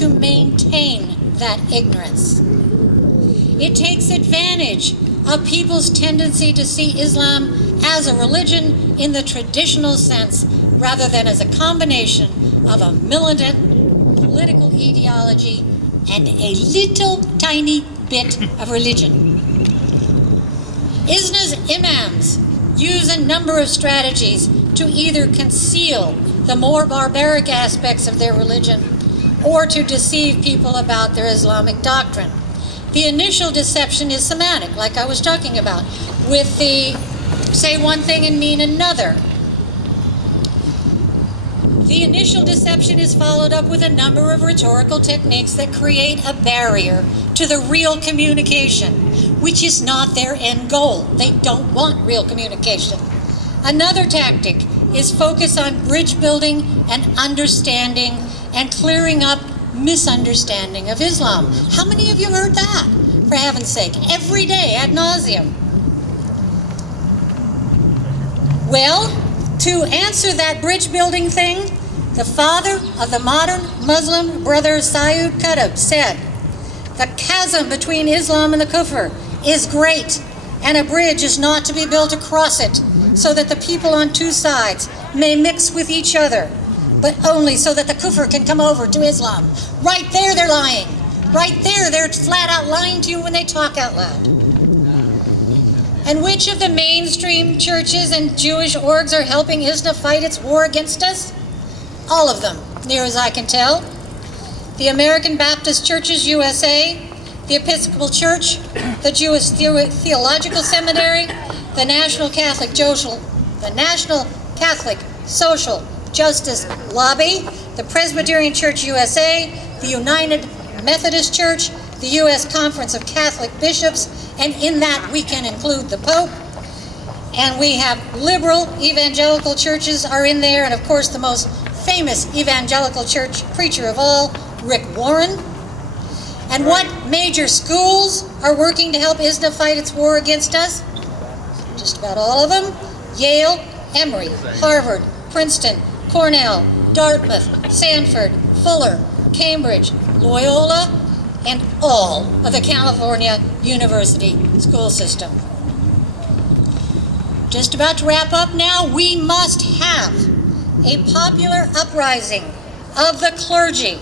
to maintain that ignorance. It takes advantage of people's tendency to see Islam as a religion in the traditional sense, rather than as a combination of a militant political ideology and a little tiny bit of religion. ISNA's imams use a number of strategies to either conceal the more barbaric aspects of their religion or to deceive people about their Islamic doctrine. The initial deception is semantic, like I was talking about, with the say one thing and mean another. The initial deception is followed up with a number of rhetorical techniques that create a barrier to the real communication, which is not their end goal. They don't want real communication. Another tactic is focus on bridge building and understanding and clearing up misunderstanding of Islam. How many of you heard that, for heaven's sake, every day ad nauseum? Well, to answer that bridge building thing, the father of the modern Muslim brother Sayyid Qutb said, "The chasm between Islam and the Kufr is great, and a bridge is not to be built across it so that the people on two sides may mix with each other, but only so that the Kufr can come over to Islam." Right there they're lying. Right there they're flat out lying to you when they talk out loud. And which of the mainstream churches and Jewish orgs are helping ISNA fight its war against us? All of them, near as I can tell. The American Baptist Churches USA, the Episcopal Church, the Jewish Theological Seminary, the National Catholic Social Justice Lobby, the Presbyterian Church USA, the United Methodist Church, the U.S. Conference of Catholic Bishops, and in that we can include the Pope. And we have liberal evangelical churches are in there, and of course the most famous evangelical church preacher of all, Rick Warren. And what major schools are working to help ISNA fight its war against us? Just about all of them. Yale, Emory, Harvard, Princeton, Cornell, Dartmouth, Stanford, Fuller, Cambridge, Loyola, and all of the California University school system. Just about to wrap up now. We must have a popular uprising of the clergy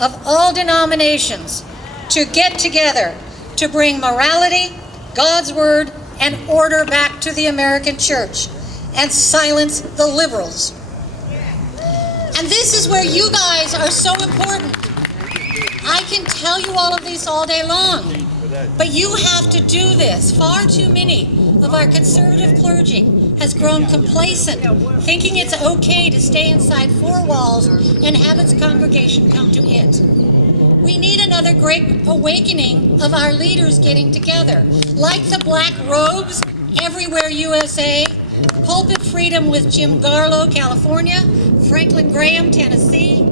of all denominations to get together to bring morality, God's word, and order back to the American church and silence the liberals. And this is where you guys are so important. I can tell you all of this all day long, but you have to do this. Far too many of our conservative clergy has grown complacent, thinking it's okay to stay inside four walls and have its congregation come to it. We need another great awakening of our leaders getting together, like the Black Robes Everywhere USA, Pulpit Freedom with Jim Garlow, California, Franklin Graham, Tennessee,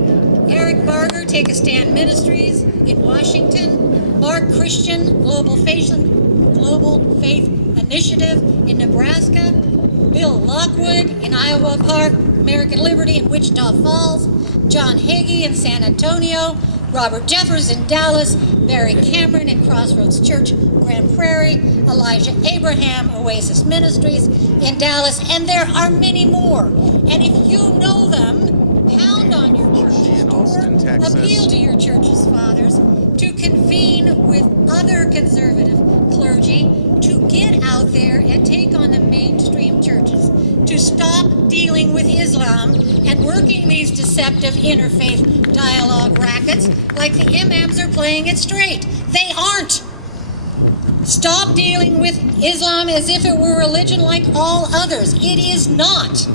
Eric Barger, Take a Stand Ministries in Washington, Mark Christian, Global Faith Initiative in Nebraska, Bill Lockwood in Iowa Park, American Liberty in Wichita Falls, John Hagee in San Antonio, Robert Jeffers in Dallas, Barry Cameron in Crossroads Church, Grand Prairie, Elijah Abraham, Oasis Ministries in Dallas, and there are many more. And if you know them, pound on your church's door, appeal to your church's fathers to convene with other conservative clergy to get out there and take on the mainstream churches, to stop dealing with Islam and working these deceptive interfaith dialogue rackets like the imams are playing it straight. They aren't. Stop dealing with Islam as if it were a religion like all others. It is not.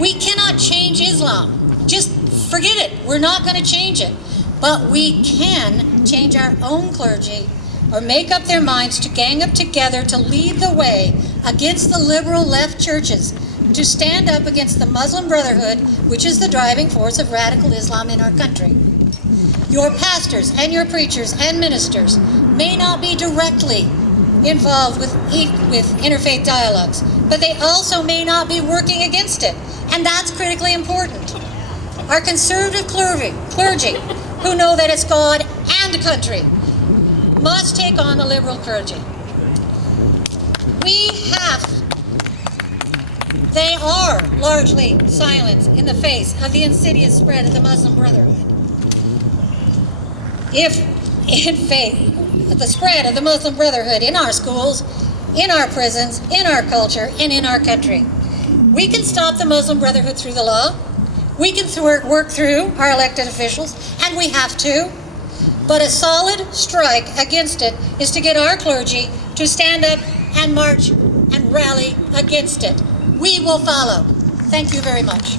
We cannot change Islam. Just forget it. We're not going to change it. But we can change our own clergy or make up their minds to gang up together to lead the way against the liberal left churches, to stand up against the Muslim Brotherhood, which is the driving force of radical Islam in our country. Your pastors and your preachers and ministers may not be directly involved with interfaith dialogues, but they also may not be working against it, and that's critically important. Our conservative clergy who know that it's God and country, must take on the liberal clergy. They are largely silent in the face of the insidious spread of the Muslim Brotherhood. If, in faith, the spread of the Muslim Brotherhood in our schools, in our prisons, in our culture, and in our country. We can stop the Muslim Brotherhood through the law. We can work through our elected officials, and we have to. But a solid strike against it is to get our clergy to stand up and march and rally against it. We will follow. Thank you very much.